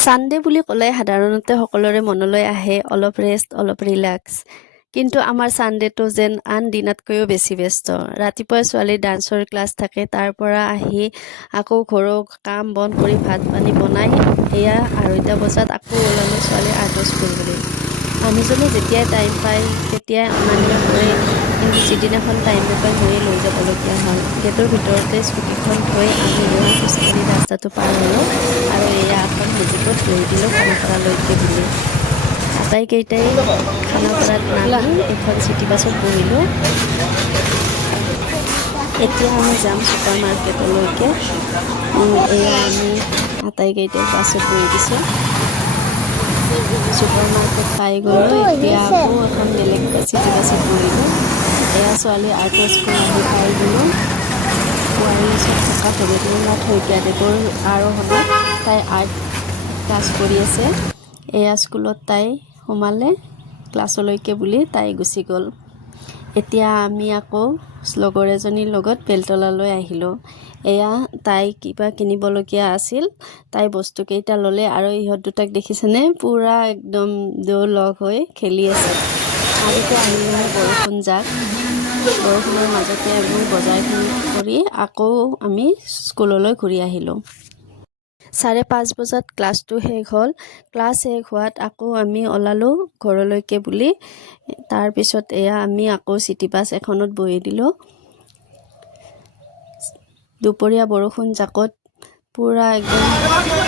Sunday বুলি ক'লে সাধাৰণতে সকলোৰে মনলৈ আহে অলপ ৰেষ্ট, অলপ ৰিলেক্স। কিন্তু আমাৰ ছানডেটো যেন আন দিনতকৈও বেছি ব্যস্ত। ৰাতিপুৱা ছোৱালীৰ ডান্সৰ ক্লাছ থাকে, তাৰ পৰা আহি আকৌ ঘৰৰ কাম বন কৰি ভাত পানী বনাই এয়া 2:30 বজাত আকৌ ওলালোঁ ছোৱালীৰ আৰ্টৰ স্কুল বুলি। মানুহজনে যেতিয়াই টাইম পায় তেতিয়াই অনা নিয়া কৰে, কিন্তু যিদিনাখন টাইম নাপায় ময়ে লৈ যাবলগীয়া হয়। গেটৰ ভিতৰতে স্কুটিখন থৈ আমি এয়া খোজকাঢ়ি ৰাস্তাটো পাৰ হ'লোঁ আৰু এয়া এখন মেজিকত বহি দিলোঁ খানাপাৰালৈকে বুলি। আটাইকেইটাই খানাপাৰাত নামি এখন চিটি বাছত বহিলোঁ। এতিয়া আমি যাম ছুপাৰ মাৰ্কেটলৈকে। এয়া আমি আটাইকেইটাই বাছত বহি দিছোঁ। ছুপাৰ মাৰ্কেট পাই গ'লোঁ। এতিয়া আকৌ এখন বেলেগ চিটি বাছত বহিলোঁ। এয়া ছোৱালী আৰ্টৰ স্কুল আহি পাই গ'লোঁ। ৱায়াৰলেছত থকা ভৱেন্দ্ৰনাথ শইকীয়াদেৱৰ আৰোহণত তাই আৰ্ট ক্লাছ কৰি আছে। এয়া স্কুলত তাই সোমালে ক্লাছলৈকে বুলি তাই গুচি গ'ল। এতিয়া আমি আকৌ লগৰ এজনীৰ লগত বেলতলালৈ আহিলোঁ। এয়া তাই কিবা কিনিবলগীয়া আছিল, তাই বস্তুকেইটা ল'লে আৰু ইহঁত দুটাক দেখিছেনে পূৰা একদম লগ হৈ খেলি আছে। মাজতে আহিল নহয় বৰষুণ জাক। বৰষুণৰ মাজতে আমি বজাৰখিনি কৰি আকৌ আমি স্কুললৈ ঘূৰি আহিলোঁ। 5:30 বজাত ক্লাছটো শেষ হ'ল। ক্লাছ শেষ হোৱাত আকৌ আমি ওলালোঁ ঘৰলৈকে বুলি। তাৰপিছত এয়া আমি আকৌ চিটি বাছ এখনত বহি দিলোঁ। দুপৰীয়া বৰষুণ জাকত পূৰা একদম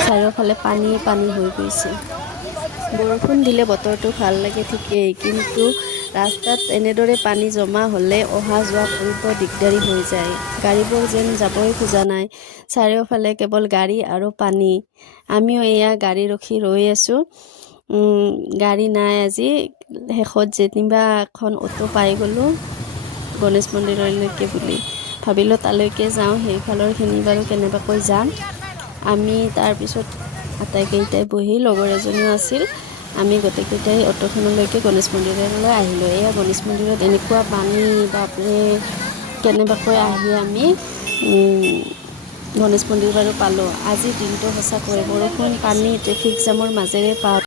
চাৰিওফালে পানী পানী হৈ গৈছে। বৰষুণ দিলে বতৰটো ভাল লাগে ঠিকেই, কিন্তু ৰাস্তাত এনেদৰে পানী জমা হ'লে অহা যোৱা কৰিব দিগদাৰী হৈ যায়। গাড়ীবোৰ যেন যাবই খোজা নাই। চাৰিওফালে কেৱল গাড়ী আৰু পানী। আমিও এয়া গাড়ী ৰখি ৰৈ আছোঁ। গাড়ী নাই আজি। শেষত যেনিবা এখন অটো পাই গ'লোঁ গণেশ মন্দিৰলৈকে বুলি। ভাবিলোঁ তালৈকে যাওঁ, সেইফালৰখিনি বাৰু কেনেবাকৈ যাম। আমি তাৰপিছত আটাইকেইটাই বহি, লগৰ এজনীও আছিল, আমি গোটেইকেইটাই অটোখনলৈকে গণেশ মন্দিৰলৈ আহিলোঁ। এয়া গণেশ মন্দিৰত এনেকুৱা পানী, বাপৰে! কেনেবাকৈ আহি আমি গণেশ মন্দিৰ বাৰু পালোঁ। আজিৰ দিনটো সঁচাকৈ বৰষুণ, পানী, ট্ৰেফিক জামৰ মাজেৰে পাৰ